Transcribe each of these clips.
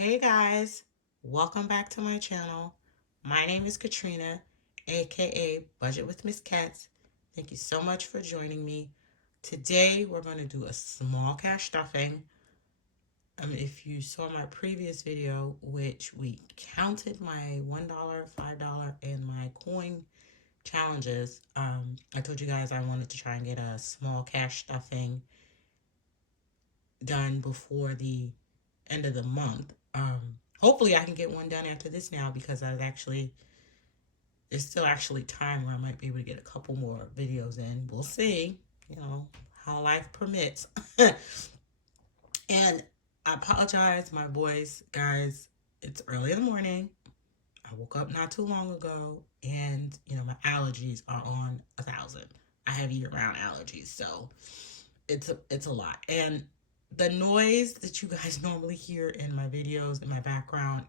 Hey guys, welcome back to my channel. My name is Katrina, aka Budget with Miss Cats. Thank you so much for joining me. Today we're going to do a small cash stuffing. If you saw my previous video, which we counted my $1, $5, and my coin challenges, I told you guys I wanted to try and get a small cash stuffing done before the end of the month. Hopefully I can get one done after this now because there's still actually time where I might be able to get a couple more videos in. We'll see, how life permits. And I apologize, my voice, guys. It's early in the morning. I woke up not too long ago, and my allergies are on 1,000. I have year-round allergies, so it's a lot. And the noise that you guys normally hear in my videos in my background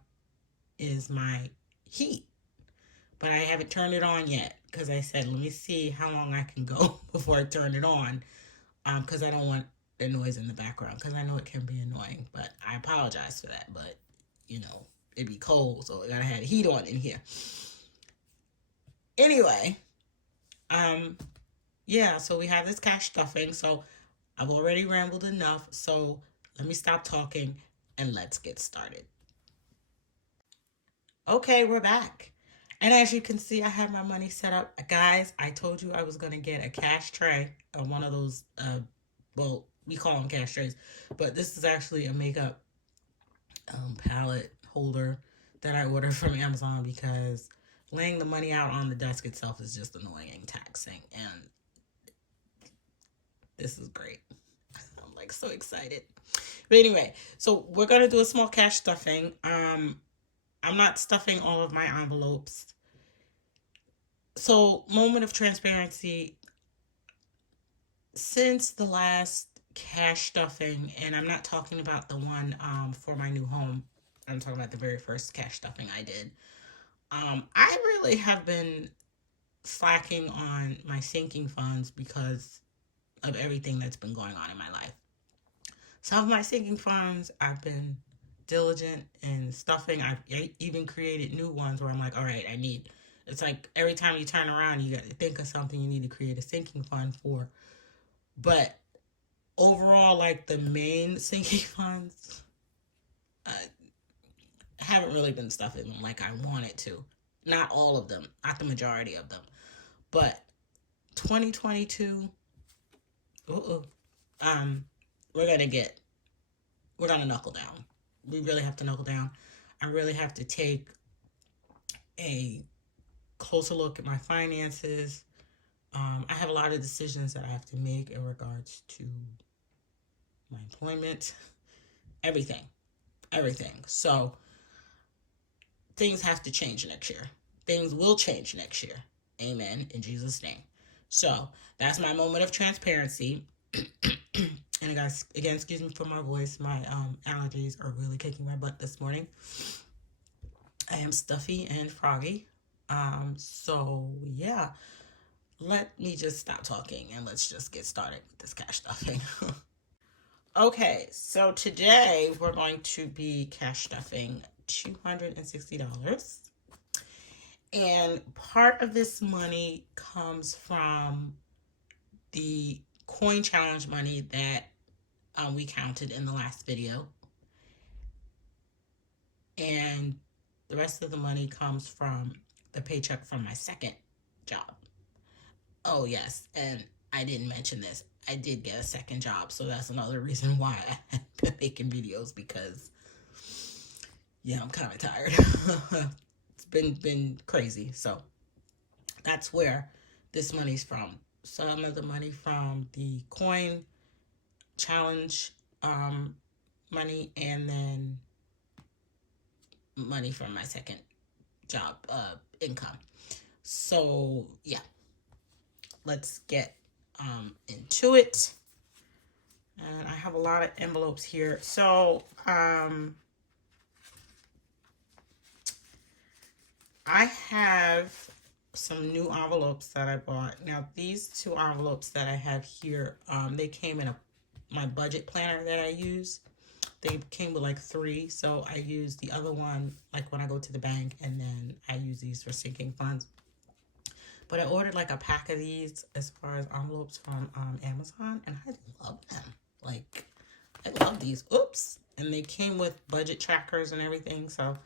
is my heat, but I haven't turned it on yet because I said, let me see how long I can go before I turn it on, because I don't want the noise in the background, because I know it can be annoying. But I apologize for that. But it'd be cold, so I gotta have the heat on in here. Anyway, yeah, so we have this cash stuffing. So I've already rambled enough, so let me stop talking and let's get started. Okay, we're back. And as you can see, I have my money set up. Guys, I told you I was going to get a cash tray, one of those, well, we call them cash trays, but this is actually a makeup palette holder that I ordered from Amazon because laying the money out on the desk itself is just annoying and taxing, and this is great. I'm like so excited. But anyway, so we're going to do a small cash stuffing. I'm not stuffing all of my envelopes. So, moment of transparency. Since the last cash stuffing, and I'm not talking about the one for my new home, I'm talking about the very first cash stuffing I did. I really have been slacking on my sinking funds because of everything that's been going on in my life. Some of my sinking funds, I've been diligent in stuffing. I've even created new ones where I'm like, all right, it's like every time you turn around, you got to think of something you need to create a sinking fund for. But overall, like the main sinking funds, I haven't really been stuffing them like I wanted to. Not all of them, not the majority of them. But 2022, we're gonna knuckle down. We really have to knuckle down. I really have to take a closer look at my finances. I have a lot of decisions that I have to make in regards to my employment, everything. So things have to change next year. Things will change next year. Amen. In Jesus' name. So that's my moment of transparency. And guys, again, excuse me for my voice. My allergies are really kicking my butt this morning. I am stuffy and froggy. So yeah, let me just stop talking and let's just get started with this cash stuffing. Okay, so today we're going to be cash stuffing $260. And part of this money comes from the coin challenge money that we counted in the last video. And the rest of the money comes from the paycheck from my second job. Oh, yes, and I didn't mention this. I did get a second job, so that's another reason why I have been making videos, because, yeah, I'm kind of tired. It's been crazy, so that's where this money's from. Some of the money from the coin challenge money, and then money from my second job income. So yeah, let's get into it. And I have a lot of envelopes here. So I have some new envelopes that I bought. Now these two envelopes that I have here, they came in my budget planner that I use. They came with like 3, so I use the other one like when I go to the bank, and then I use these for sinking funds. But I ordered like a pack of these as far as envelopes from Amazon, and I love them. Like, I love these. Oops. And they came with budget trackers and everything, so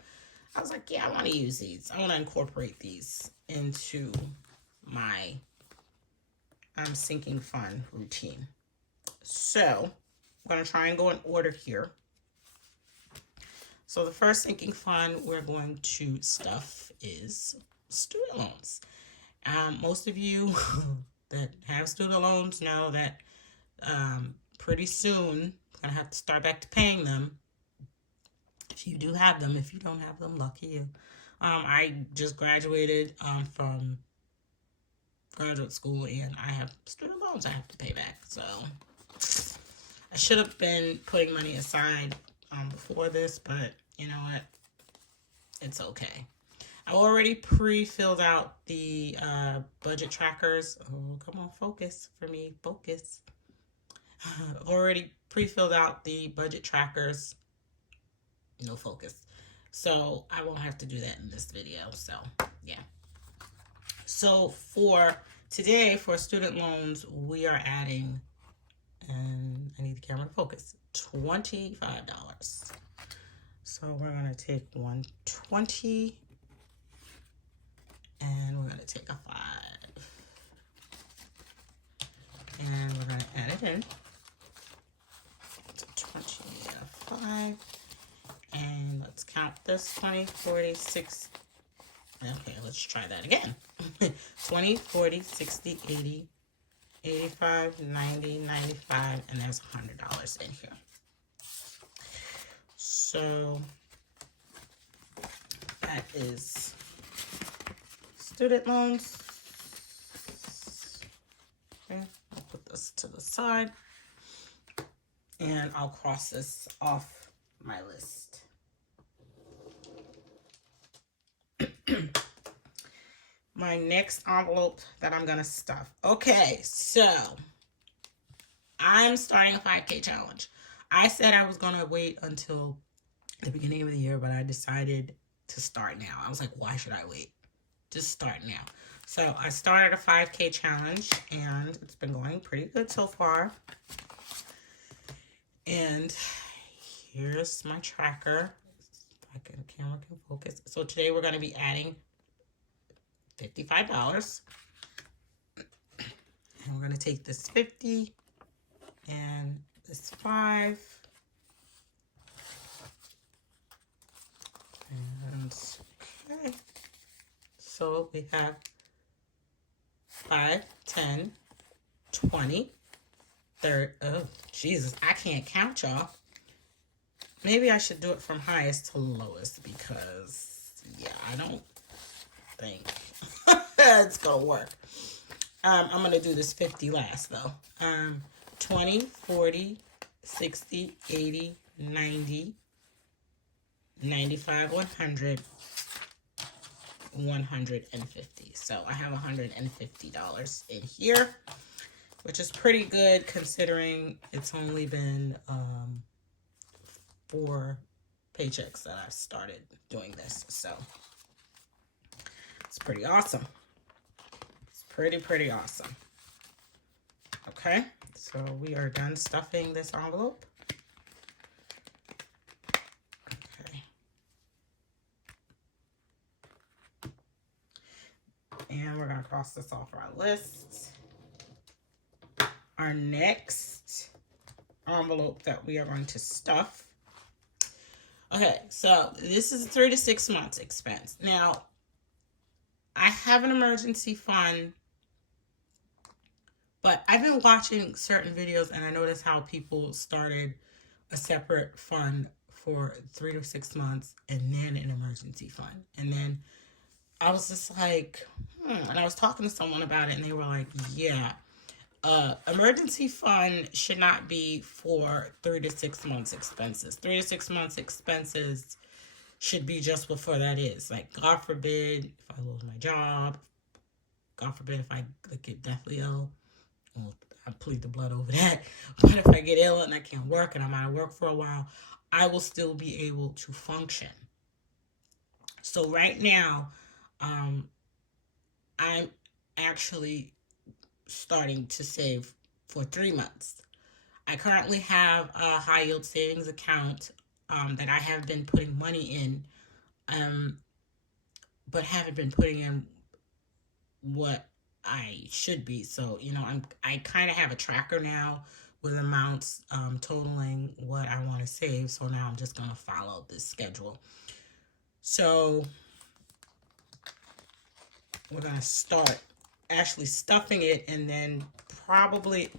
I was like, yeah, I want to use these. I want to incorporate these into my sinking fund routine. So I'm going to try and go in order here. So the first sinking fund we're going to stuff is student loans. Most of you that have student loans know that pretty soon I'm going to have to start back to paying them. If you do have them, if you don't have them, lucky you. I just graduated from graduate school, and I have student loans I have to pay back. So I should have been putting money aside before this, but you know what? It's okay. I already pre-filled out the budget trackers. Oh, come on, focus for me, focus. I've already pre-filled out the budget trackers. No focus. So I won't have to do that in this video. So yeah. So for today, for student loans, we are adding, and I need the camera to focus, $25. So we're going to take 120, and we're going to take a 5. And we're going to add it in. So 20 and a 5. And let's count this, 20, 40, 60. Okay, let's try that again. 20, 40, 60, 80, 85, 90, 95, and there's $100 in here. So that is student loans. Okay, I'll put this to the side, and I'll cross this off my list. My next envelope that I'm gonna stuff. Okay, so I'm starting a 5K challenge. I said I was gonna wait until the beginning of the year, but I decided to start now. I was like, why should I wait? Just start now. So I started a 5K challenge, and it's been going pretty good so far. And here's my tracker. If the camera can focus. So today we're going to be adding $55. And we're going to take this 50 and this 5. And okay. So we have 5, 10, 20, 30. Oh, Jesus, I can't count, y'all. Maybe I should do it from highest to lowest because, yeah, I don't think it's going to work. I'm going to do this 50 last, though. 20, 40, 60, 80, 90, 95, 100, 150. So I have $150 in here, which is pretty good considering it's only been 4 paychecks that I've started doing this. So it's pretty awesome. It's pretty awesome. Okay, so we are done stuffing this envelope. Okay. And we're going to cross this off our list. Our next envelope that we are going to stuff. Okay, so this is a 3 to 6 months expense. Now, I have an emergency fund, but I've been watching certain videos and I noticed how people started a separate fund for 3 to 6 months and then an emergency fund. And then I was just like, and I was talking to someone about it and they were like, yeah, emergency fund should not be for 3 to 6 months expenses. 3 to 6 months expenses should be just before that is. Like, God forbid if I lose my job. God forbid if I get deathly ill. Well, I plead the blood over that. But if I get ill and I can't work and I'm out of work for a while, I will still be able to function. So right now, um, I'm actually starting to save for 3 months. I currently have a high yield savings account that I have been putting money in, um, but haven't been putting in what I should be. So I kind of have a tracker now with amounts totaling what I want to save. So now I'm just gonna follow this schedule. So we're gonna start actually stuffing it, and then probably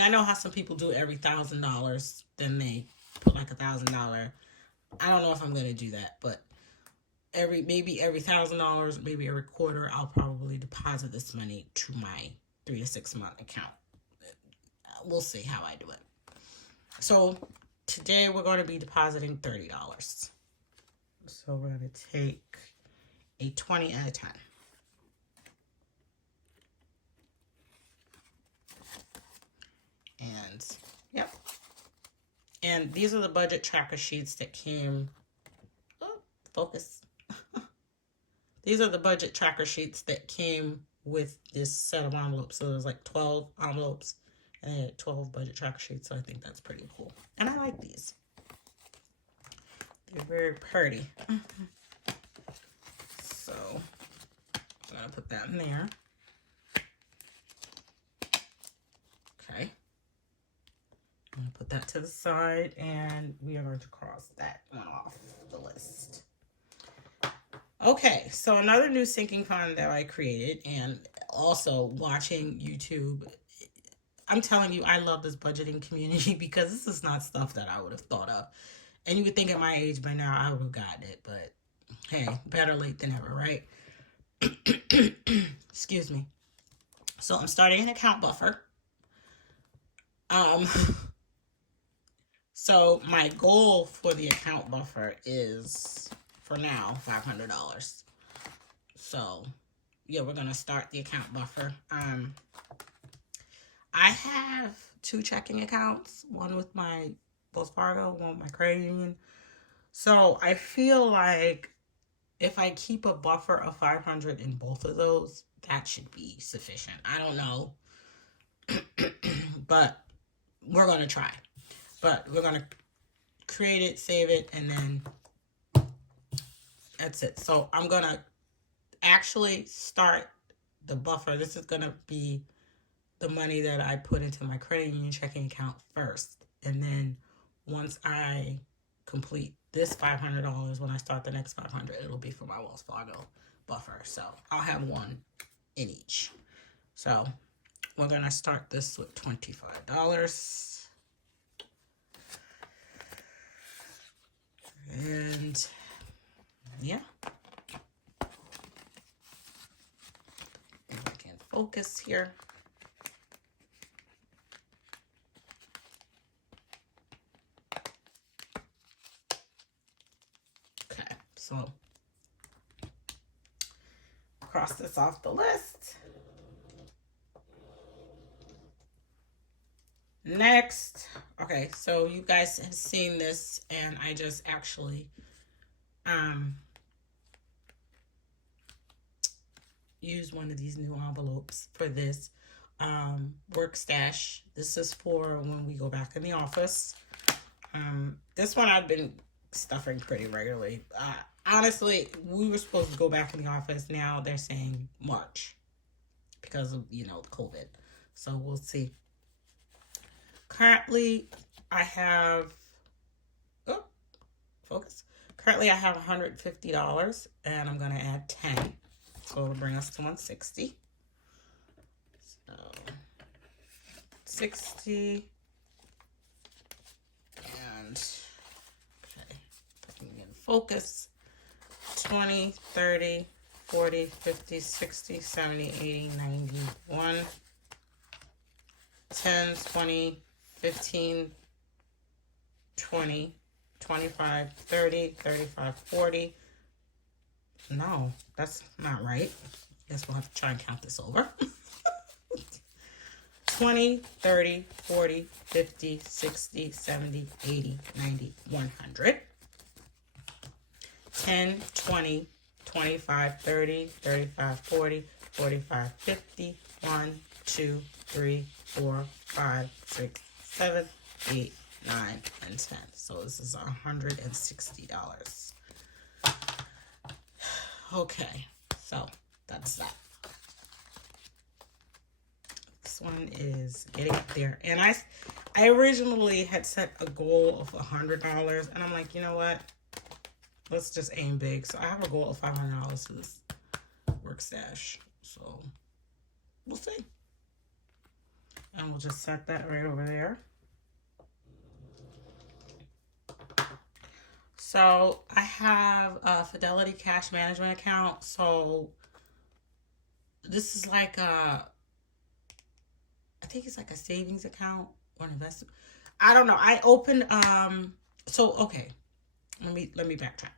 I know how some people do every $1,000, then they put like $1,000. I don't know if I'm gonna do that, but maybe every $1,000, maybe every quarter, I'll probably deposit this money to my 3 to 6 month account. We'll see how I do it. So today we're going to be depositing $30. So we're going to take a 20 and a 10. And yep. And these are the budget tracker sheets that came. Oh, focus. These are the budget tracker sheets that came with this set of envelopes. So there's like 12 envelopes and 12 budget tracker sheets. So I think that's pretty cool. And I like these. They're very pretty. So I'm going to put that in there. Okay. I'm going to put that to the side, and we are going to cross that one off the list. Okay, so another new sinking fund that I created, and also watching YouTube. I'm telling you, I love this budgeting community because this is not stuff that I would have thought of. And you would think at my age by now I would have gotten it, but hey, better late than ever, right? Excuse me. So I'm starting an account buffer. So my goal for the account buffer is, for now, $500. So yeah, we're gonna start the account buffer. I have 2 checking accounts, one with my Wells Fargo, one with my credit union. So I feel like if I keep a buffer of $500 in both of those, that should be sufficient. I don't know, but we're gonna try. But we're gonna create it, save it, and then that's it. So I'm gonna actually start the buffer. This is gonna be the money that I put into my credit union checking account first, and then once I complete this $500, when I start the next $500, it'll be for my Wells Fargo buffer. So I'll have one in each. So we're gonna start this with $25. And yeah, if I can focus here. Okay, so cross this off the list. Next, okay, so you guys have seen this, and I just actually used one of these new envelopes for this work stash. This is for when we go back in the office. This one I've been stuffing pretty regularly. Honestly, we were supposed to go back in the office. Now they're saying March because of COVID. So we'll see. Currently, I have, focus. Currently, I have $150, and I'm going to add 10. So it'll bring us to 160. So, 60. And, okay, if I can get focus. 20, 30, 40, 50, 60, 70, 80, 90, 1. 10, 20, 15, 20, 25, 30, 35, 40. No, that's not right. Guess we'll have to try and count this over. 20, 30, 40, 50, 60, 70, 80, 90, 100. 10, 20, 25, 30, 35, 40, 45, 50, 1, 2, 3, 4, 5, 6, 7, 8, 9, and 10. So this is $160. Okay, so that's that. This one is getting up there. And I originally had set a goal of $100, and I'm like, you know what? Let's just aim big. So I have a goal of $500 for this work stash. So we'll see. And we'll just set that right over there. So I have a Fidelity cash management account. So this is like I think it's like a savings account or an investment. I don't know. I opened so okay. Let me backtrack.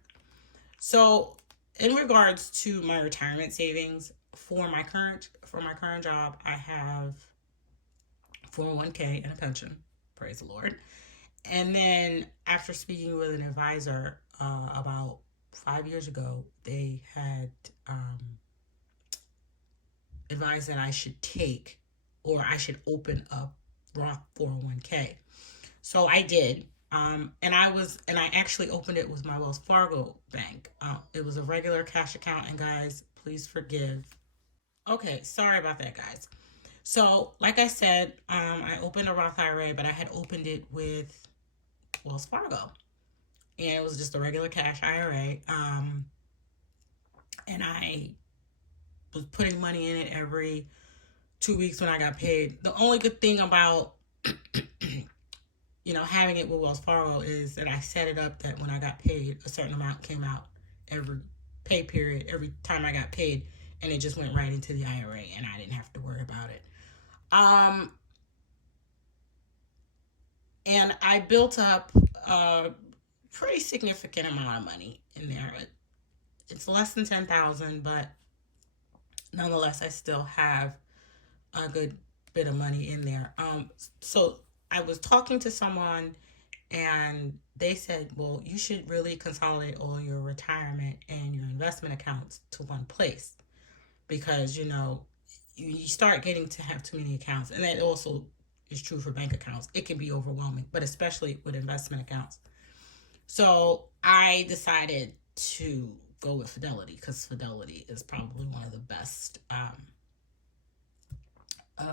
So in regards to my retirement savings for my current job, I have 401k and a pension. Praise the Lord. And then after speaking with an advisor about 5 years ago, they had advised that I should take or I should open a Roth 401k. So I did. And I actually opened it with my Wells Fargo bank. It was a regular cash account, and guys, please forgive. Okay, sorry about that, guys. So, like I said, I opened a Roth IRA, but I had opened it with Wells Fargo, and it was just a regular cash IRA. And I was putting money in it every 2 weeks when I got paid. The only good thing about having it with Wells Fargo is that I set it up that when I got paid, a certain amount came out every pay period, every time I got paid, and it just went right into the IRA, and I didn't have to worry about it. And I built up a pretty significant amount of money in there. It's less than $10,000, but nonetheless, I still have a good bit of money in there. So I was talking to someone, and they said, well, you should really consolidate all your retirement and your investment accounts to one place, because, you start getting to have too many accounts. And that also is true for bank accounts. It can be overwhelming, but especially with investment accounts. So I decided to go with Fidelity, because Fidelity is probably one of the best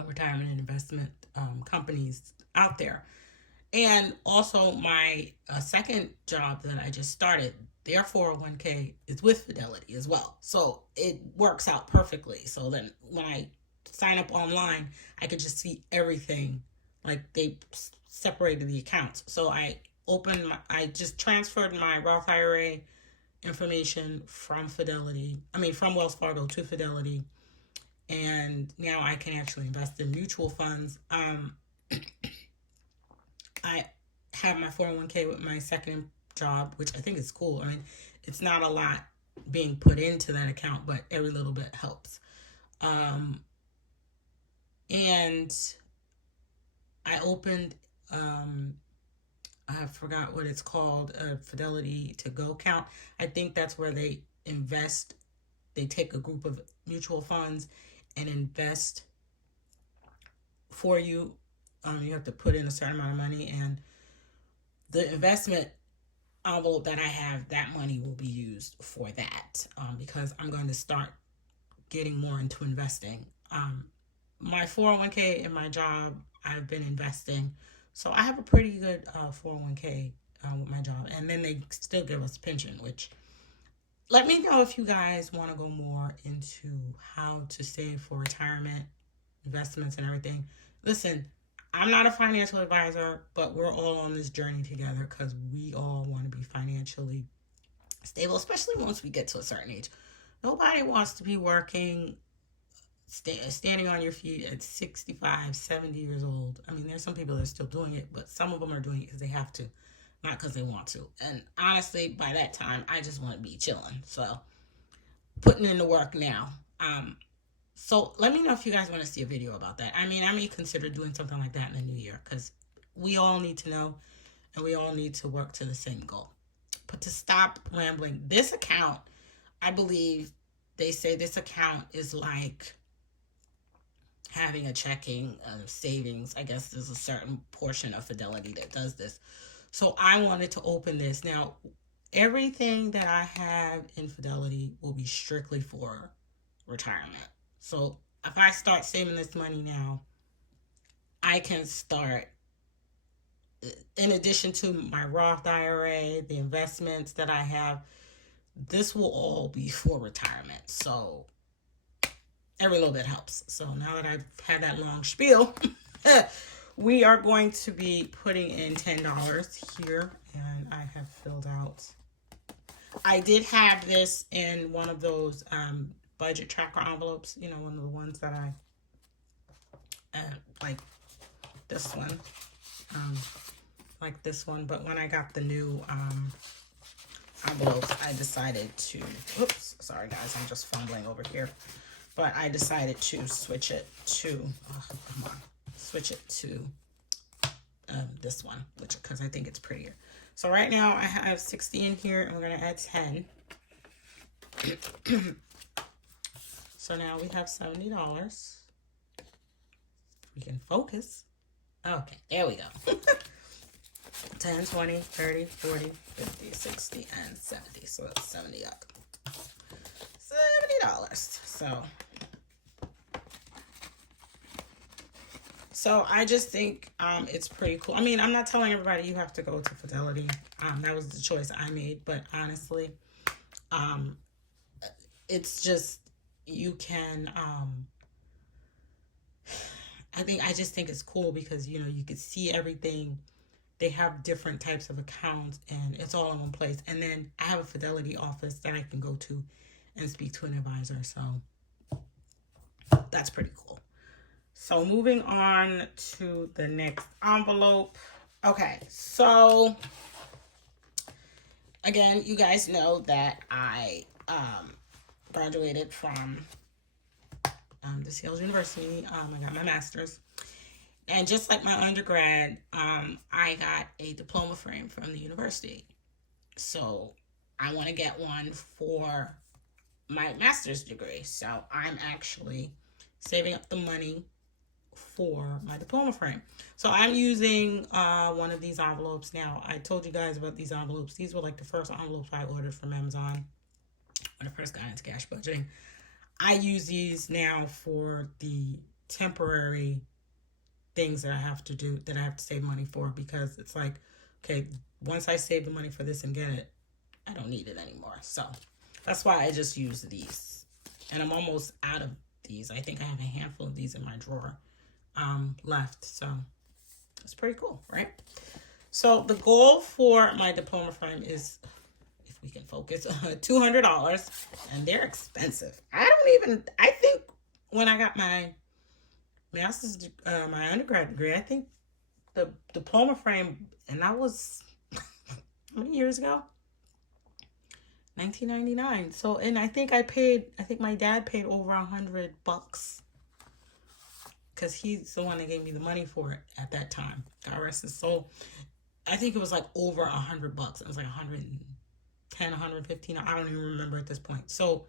retirement and investment companies out there. And also my second job that I just started, their 401k is with Fidelity as well. So it works out perfectly. So then when I sign up online, I could just see everything. Like, they separated the accounts. So I just transferred my Roth IRA information from Wells Fargo to Fidelity. And now I can actually invest in mutual funds. I have my 401k with my second job, which I think is cool. I mean, it's not a lot being put into that account, but every little bit helps. And I opened, I forgot what it's called, a Fidelity to Go account. I think that's where they invest. They take a group of mutual funds and invest for you. You have to put in a certain amount of money, and the investment envelope that I have, that money will be used for that, because I'm going to start getting more into investing. My 401k in my job, I've been investing, so I have a pretty good 401k with my job, and then they still give us pension, which, let me know if you guys want to go more into how to save for retirement, investments, and everything. Listen, I'm not a financial advisor, but we're all on this journey together, because we all want to be financially stable, especially once we get to a certain age. Nobody wants to be working, standing on your feet at 65, 70 years old. I mean, there's some people that are still doing it, but some of them are doing it because they have to, not because they want to. And honestly, by that time, I just want to be chilling. So, putting in the work now. So let me know if you guys want to see a video about that. I mean, I may consider doing something like that in the new year because we all need to know and we all need to work to the same goal. But to stop rambling, this account, I believe they say this account is like having a checking savings. I guess there's a certain portion of Fidelity that does this. So I wanted to open this. Now, everything that I have in Fidelity will be strictly for retirement. So if I start saving this money now, I can start, in addition to my Roth IRA, the investments that I have, this will all be for retirement. So every little bit helps. So now that I've had that long spiel, we are going to be putting in $10 here, and I have filled out. I did have this in one of those budget tracker envelopes, you know, one of the ones that I like this one, like this one. But when I got the new envelopes, I decided to, oops, sorry guys, I'm just fumbling over here. But I decided to switch it to, switch it to this one, which, because I think it's prettier. So right now I have 60 in here, and we're going to add 10. So now we have $70. We can focus. Okay, there we go. 10, 20, 30, 40, 50, 60, and 70. So that's 70 up. $70. So I just think it's pretty cool. I mean, I'm not telling everybody you have to go to Fidelity. That was the choice I made. But honestly, it's just, you can, I just think it's cool because, you know, you can see everything. They have different types of accounts, and it's all in one place. And then I have a Fidelity office that I can go to and speak to an advisor. So that's pretty cool. So moving on to the next envelope. Okay, so again, you guys know that I graduated from DeSales University. I got my master's. And just like my undergrad, I got a diploma frame from the university. So I want to get one for my master's degree. So I'm actually saving up the money for my diploma frame. So I'm using one of these envelopes. Now, I told you guys about these envelopes. These were like the first envelopes I ordered from Amazon when I first got into cash budgeting. I use these now for the temporary things that I have to do, that I have to save money for, because it's like, okay, once I save the money for this and get it, I don't need it anymore. So that's why I just use these. And I'm almost out of these. I think I have a handful of these in my drawer left. So it's pretty cool, right? So the goal for my diploma frame is, if we can focus, $200, and they're expensive. I think when I got my master's, my undergrad degree, I think the diploma frame, and that was how many years ago? 1999. So, and I think my dad paid over $100 because he's the one that gave me the money for it at that time. God rest his soul. I think it was like over $100. It was like 110, 115. I don't even remember at this point. So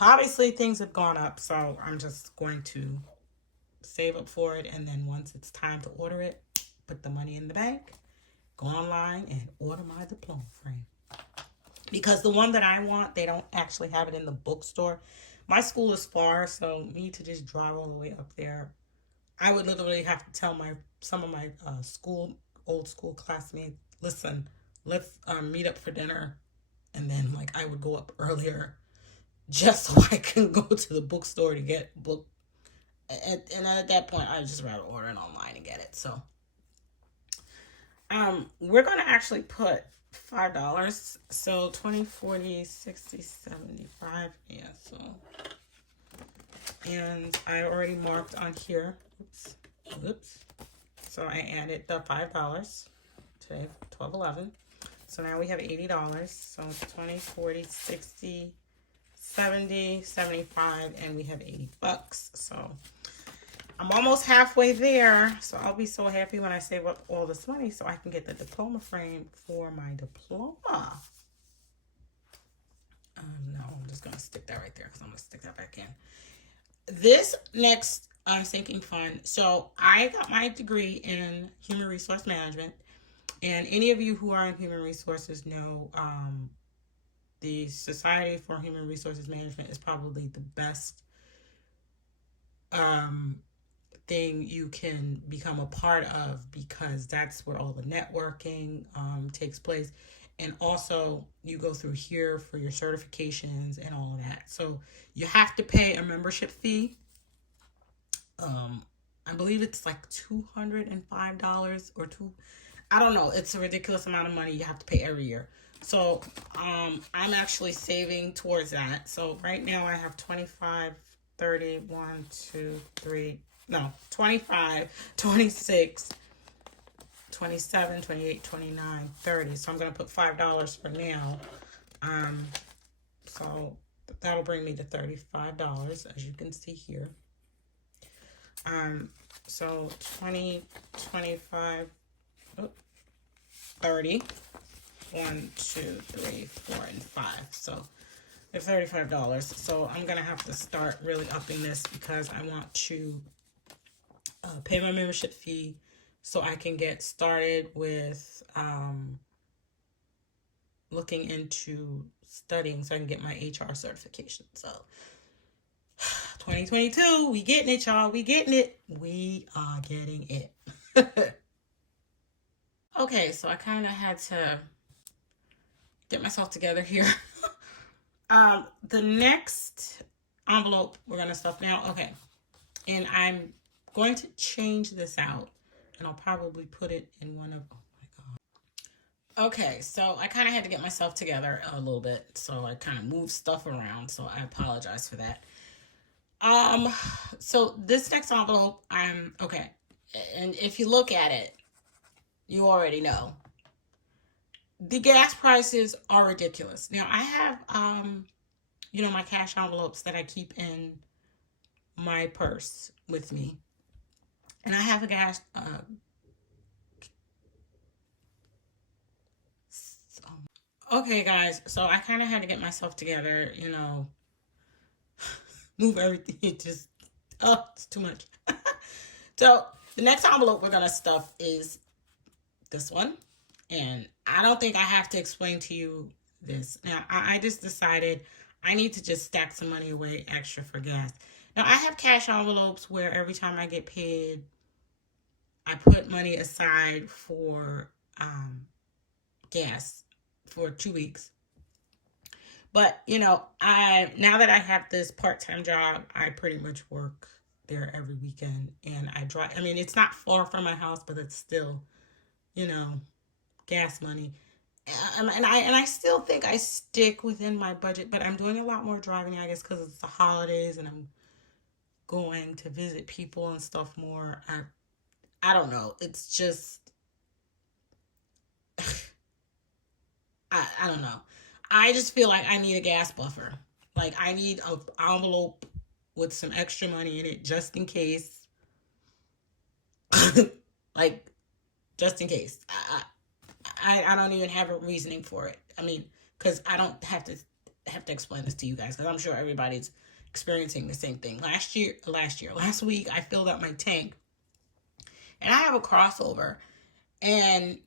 obviously things have gone up. So I'm just going to save up for it. And then once it's time to order it, put the money in the bank, go online and order my diploma frame. Because the one that I want, they don't actually have it in the bookstore. My school is far, so me to just drive all the way up there, I would literally have to tell some of my old school classmates, listen, let's meet up for dinner. And then like I would go up earlier just so I can go to the bookstore to get book. And at that point, I would just rather order it online and get it. So we're going to actually put $5. So 20, 40, 60, 75. Yeah, so. And I already marked on here. Oops. So I added the $5 today, 12.11. So now we have $80. So 20, 40, 60, 70, 75, and we have $80. So I'm almost halfway there. So I'll be so happy when I save up all this money so I can get the diploma frame for my diploma. No, I'm just going to stick that right there because I'm going to stick that back in. This next sinking fund. So I got my degree in human resource management. And any of you who are in human resources know the Society for Human Resources Management is probably the best thing you can become a part of, because that's where all the networking takes place. And also you go through here for your certifications and all of that. So you have to pay a membership fee. I believe it's like $205 or I don't know. It's a ridiculous amount of money you have to pay every year. So I'm actually saving towards that. So right now I have 25, 30, 1, 2, 3, no, 25, 26, 27, 28, 29, 30. So I'm going to put $5 for now. So that'll bring me to $35, as you can see here. So 20, 25, 30. 1, 2, 3, 4, and 5. So they're $35. So I'm gonna have to start really upping this because I want to pay my membership fee so I can get started with looking into studying so I can get my HR certification. So 2022, we getting it, y'all. We getting it. We are getting it. Okay, so I kind of had to get myself together here. The next envelope we're going to stuff now. Okay, and I'm going to change this out, and I'll probably put it in one of, oh my God. Okay, so I kind of had to get myself together a little bit, so I kind of moved stuff around, so I apologize for that. So this next envelope, okay, and if you look at it, you already know. The gas prices are ridiculous. Now, I have, my cash envelopes that I keep in my purse with me. And I have a gas, okay, guys, so I kind of had to get myself together, move everything. It's too much. So the next envelope we're going to stuff is this one. And I don't think I have to explain to you this. Now, I just decided I need to just stack some money away extra for gas. Now, I have cash envelopes where every time I get paid, I put money aside for gas for 2 weeks. But, now that I have this part-time job, I pretty much work there every weekend. And I drive. I mean, it's not far from my house, but it's still, gas money. And I still think I stick within my budget, but I'm doing a lot more driving, I guess, because it's the holidays and I'm going to visit people and stuff more. I don't know. It's just, I don't know. I just feel like I need a gas buffer. Like I need an envelope with some extra money in it just in case. Like, just in case. I don't even have a reasoning for it. I mean, because I don't have to explain this to you guys, because I'm sure everybody's experiencing the same thing. Last week, I filled up my tank, and I have a crossover, and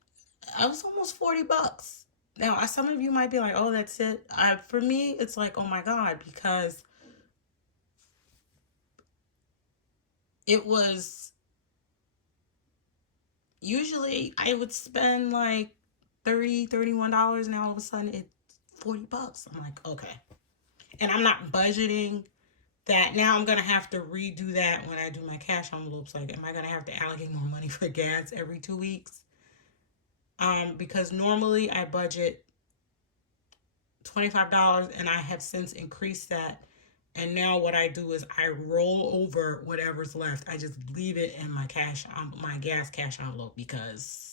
I was almost $40. Now, some of you might be like, "Oh, that's it." For me, it's like, "Oh my God," because it was usually I would spend like $30, $31, and all of a sudden it's $40. I'm like, okay. And I'm not budgeting that. Now I'm going to have to redo that when I do my cash envelopes. Like, am I going to have to allocate more money for gas every 2 weeks? Because normally I budget $25, and I have since increased that. And now what I do is I roll over whatever's left. I just leave it in my gas cash envelope, because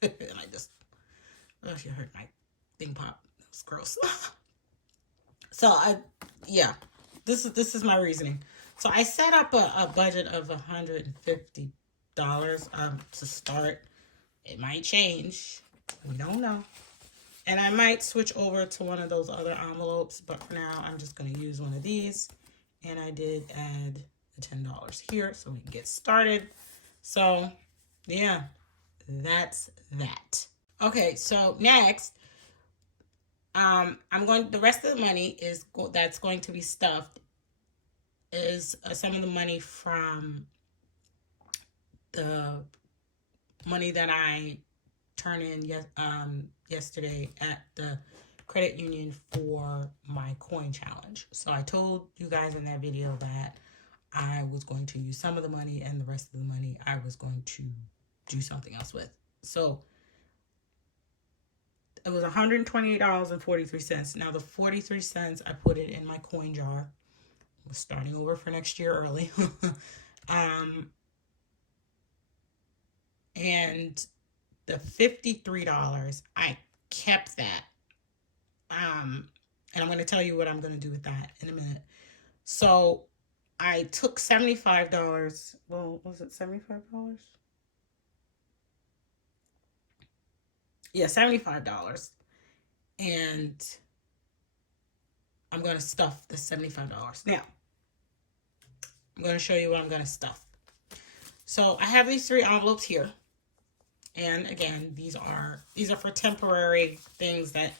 and I just, she heard my thing pop. It's gross. So yeah, this is my reasoning. So I set up a budget of $150 to start. It might change. We don't know. And I might switch over to one of those other envelopes, but for now, I'm just going to use one of these. And I did add the $10 here so we can get started. So, yeah, that's that. Okay, so next, the rest of the money that's going to be stuffed is some of the money from the money that I turned in yesterday at the credit union for my coin challenge. So I told you guys in that video that I was going to use some of the money and the rest of the money I was going to do something else with. So it was $128.43. Now the 43 cents I put it in my coin jar. I was starting over for next year early. And the $53, I kept that. And I'm going to tell you what I'm going to do with that in a minute. So I took $75. Well, was it $75? Yeah, $75. And I'm going to stuff the $75. Now, I'm going to show you what I'm going to stuff. So I have these 3 envelopes here. And again, these are for temporary things that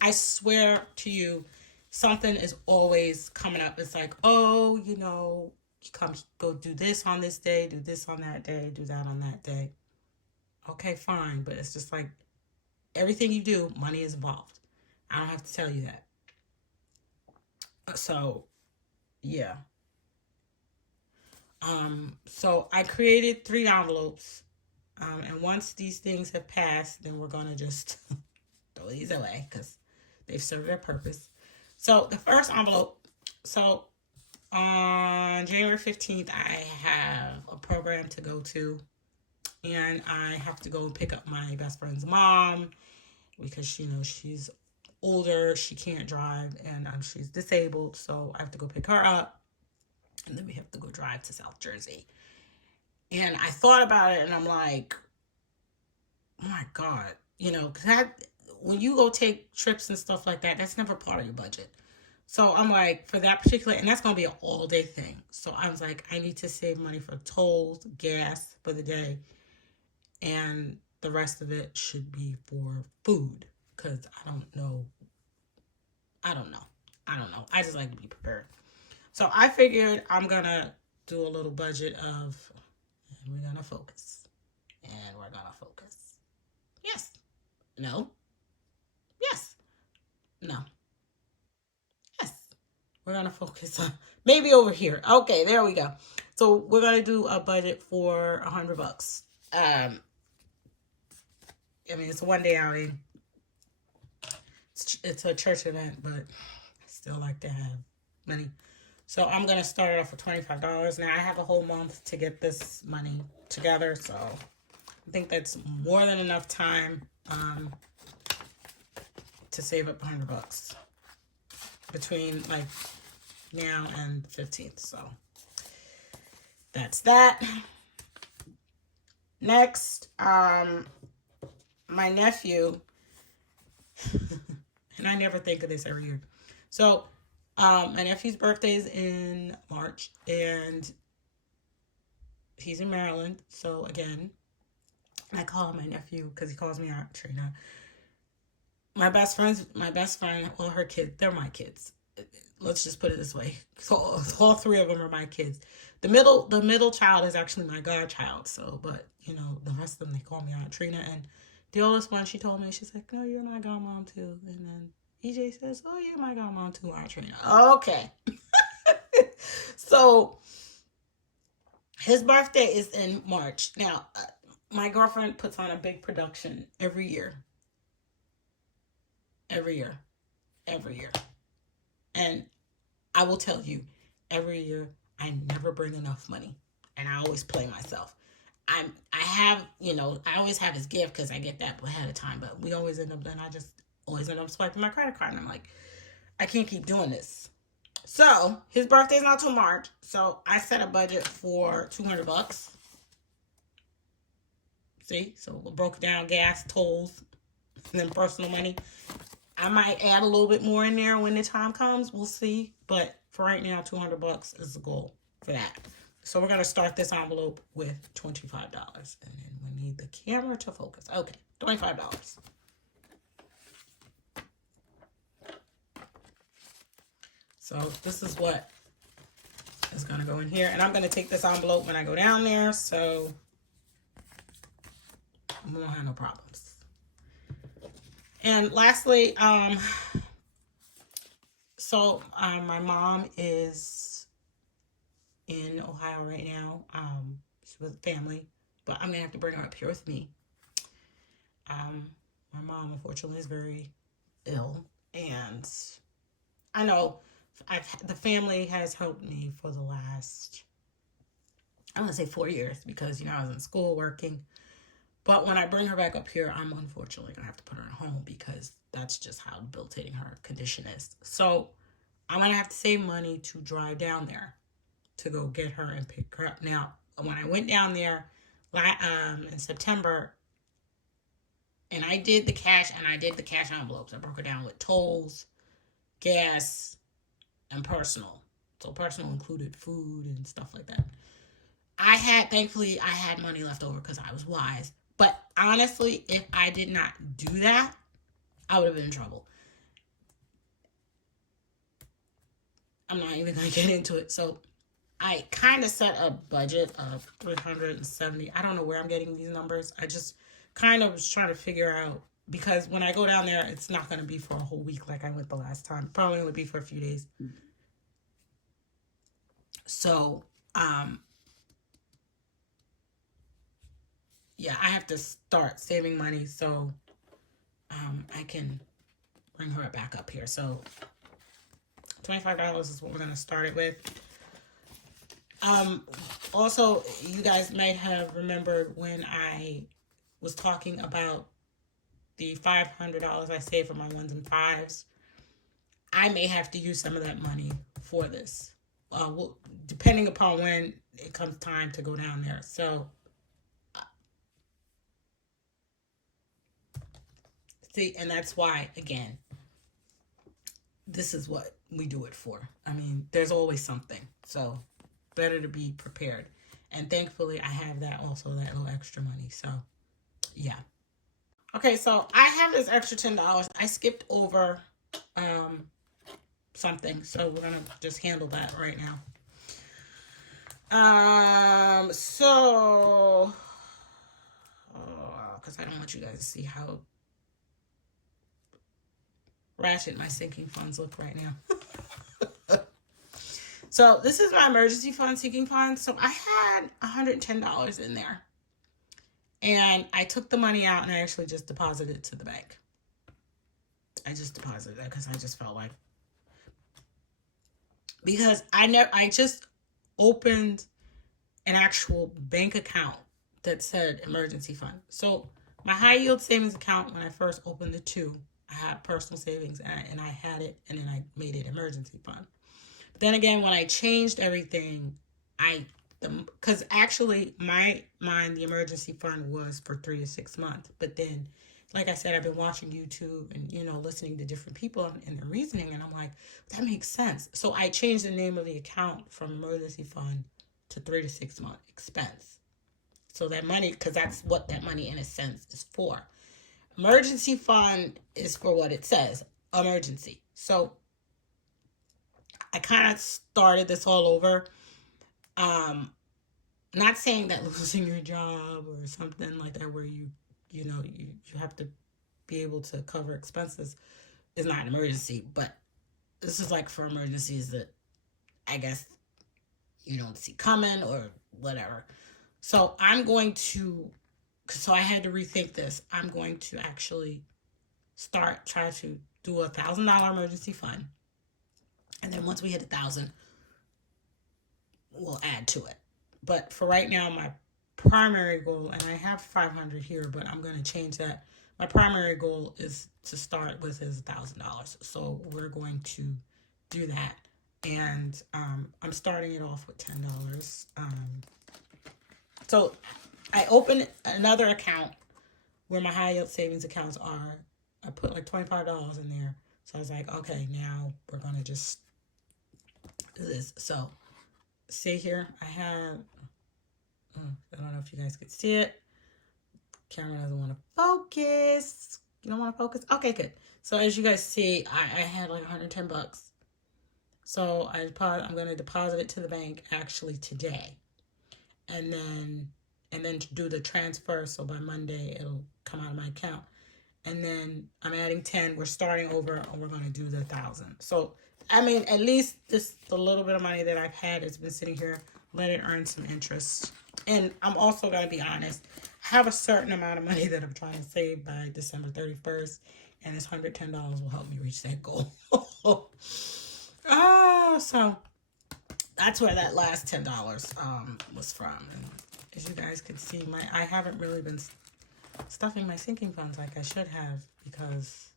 I swear to you, something is always coming up. It's like, oh, you go do this on this day, do this on that day, do that on that day. Okay, fine. But it's just like everything you do, money is involved. I don't have to tell you that. So, yeah. So I created 3 envelopes. And once these things have passed, then we're going to just throw these away because they've served their purpose. So the first envelope, so on January 15th, I have a program to go to. And I have to go and pick up my best friend's mom because, she's older. She can't drive and she's disabled. So I have to go pick her up. And then we have to go drive to South Jersey. And I thought about it and I'm like, oh my God, because when you go take trips and stuff like that, that's never part of your budget. So I'm like, for that particular, and that's going to be an all day thing. So I was like, I need to save money for tolls, gas for the day. And the rest of it should be for food because I don't know. I just like to be prepared. So I figured I'm going to do a little budget of, and we're going to focus. And we're going to focus. Yes. No. Yes. No. Yes. We're going to focus on, maybe over here. Okay, there we go. So we're going to do a budget for $100. It's a one-day outing. It's a church event, but I still like to have money. So I'm going to start it off with $25. Now, I have a whole month to get this money together, so I think that's more than enough time to save up $100 between, now and the 15th. So that's that. Next, my nephew, and I never think of this every year. So, my nephew's birthday is in March, and he's in Maryland. So, again, I call him my nephew because he calls me Aunt Trina. My best friend, well, her kids, they're my kids. Let's just put it this way. So, all 3 of them are my kids. The middle child is actually my godchild. So, but, the rest of them, they call me Aunt Trina. And the oldest one, she told me, she's like, no, you're my godmom too. And then EJ says, oh, you're my godmom too, Aunt Trina. Okay. So, his birthday is in March. Now, my girlfriend puts on a big production every year. Every year. And I will tell you, every year, I never bring enough money. And I always play myself. I always have his gift because I get that ahead of time. But we always end up, then I just always end up swiping my credit card. And I'm like, I can't keep doing this. So his birthday's not till March. So I set a budget for $200. See, so we broke down gas, tolls, and then personal money. I might add a little bit more in there when the time comes. We'll see. But for right now, $200 is the goal for that. So we're going to start this envelope with $25. And then we need the camera to focus. Okay, $25. So this is what is going to go in here. And I'm going to take this envelope when I go down there. So we won't have no problems. And lastly, my mom is in Ohio right now. She's with family, but I'm gonna have to bring her up here with me. My mom, unfortunately, is very ill, and I know the family has helped me for the last, I want to say 4 years, because I was in school working. But when I bring her back up here, I'm unfortunately going to have to put her at home because that's just how debilitating her condition is. So I'm going to have to save money to drive down there to go get her and pick her up. Now, when I went down there in September, and I did the cash envelopes. I broke it down with tolls, gas, and personal. So personal included food and stuff like that. Thankfully, I had money left over because I was wise. But honestly, if I did not do that, I would have been in trouble. I'm not even going to get into it. So I kind of set a budget of $370. I don't know where I'm getting these numbers. I just kind of was trying to figure out, because when I go down there, it's not going to be for a whole week like I went the last time. Probably would be for a few days. So, yeah, I have to start saving money so I can bring her back up here. So $25 is what we're going to start it with. Also, you guys might have remembered when I was talking about the $500 I saved for my ones and fives. I may have to use some of that money for this, depending upon when it comes time to go down there. So, see, and that's why, again, this is what we do it for. I mean, there's always something. So, better to be prepared. And thankfully, I have that also, that little extra money. So, yeah. Okay, so I have this extra $10. I skipped over something. So, we're going to just handle that right now. Because I don't want you guys to see how ratchet my sinking funds look right now. So this is my emergency fund, sinking fund. So I had $110 in there, and I took the money out and I actually just deposited it to the bank. I just deposited it because I just felt like, because I just opened an actual bank account that said emergency fund. So my high yield savings account, when I first opened the two, I had personal savings and I had it, and then I made it emergency fund. But then again, when I changed everything, because actually the emergency fund was for 3 to 6 months. But then, like I said, I've been watching YouTube and, listening to different people and their reasoning. And I'm like, that makes sense. So I changed the name of the account from emergency fund to 3 to 6 month expense. So that money, because that's what that money in a sense is for. Emergency fund is for what it says, emergency. So I kind of started this all over. Not saying that losing your job or something like that, where you have to be able to cover expenses, is not an emergency. But this is like for emergencies that I guess you don't see coming or whatever. So I had to rethink this. I'm going to actually try to do a $1,000 emergency fund. And then once we hit 1,000, we'll add to it. But for right now, my primary goal, and I have 500 here, but I'm going to change that. My primary goal is to start with is $1,000. So we're going to do that. And I'm starting it off with $10. So I opened another account where my high yield savings accounts are. I put like $25 in there. So I was like, okay, now we're going to just do this. So see here, I have, I don't know if you guys could see it. Camera doesn't want to focus. You don't want to focus? Okay, good. So as you guys see, I had like 110 bucks. So I'm going to deposit it to the bank actually today. And then to do the transfer. So by Monday, it'll come out of my account. And then I'm adding 10. We're starting over and we're going to do the 1,000. So, I mean, at least just the little bit of money that I've had has been sitting here. Let it earn some interest. And I'm also going to be honest. I have a certain amount of money that I'm trying to save by December 31st. And this $110 will help me reach that goal. So that's where that last $10 was from. And as you guys can see, I haven't really been stuffing my sinking funds like I should have because,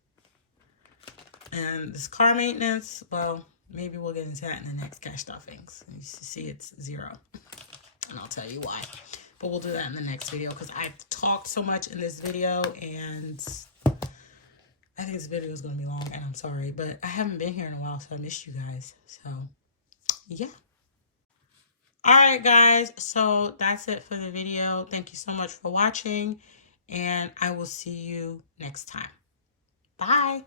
and this car maintenance, well, maybe we'll get into that in the next cash stuffings. You see it's 0, and I'll tell you why. But we'll do that in the next video because I've talked so much in this video, and I think this video is going to be long, and I'm sorry, but I haven't been here in a while, so I missed you guys. So, yeah. All right, guys. So that's it for the video. Thank you so much for watching, and I will see you next time. Bye.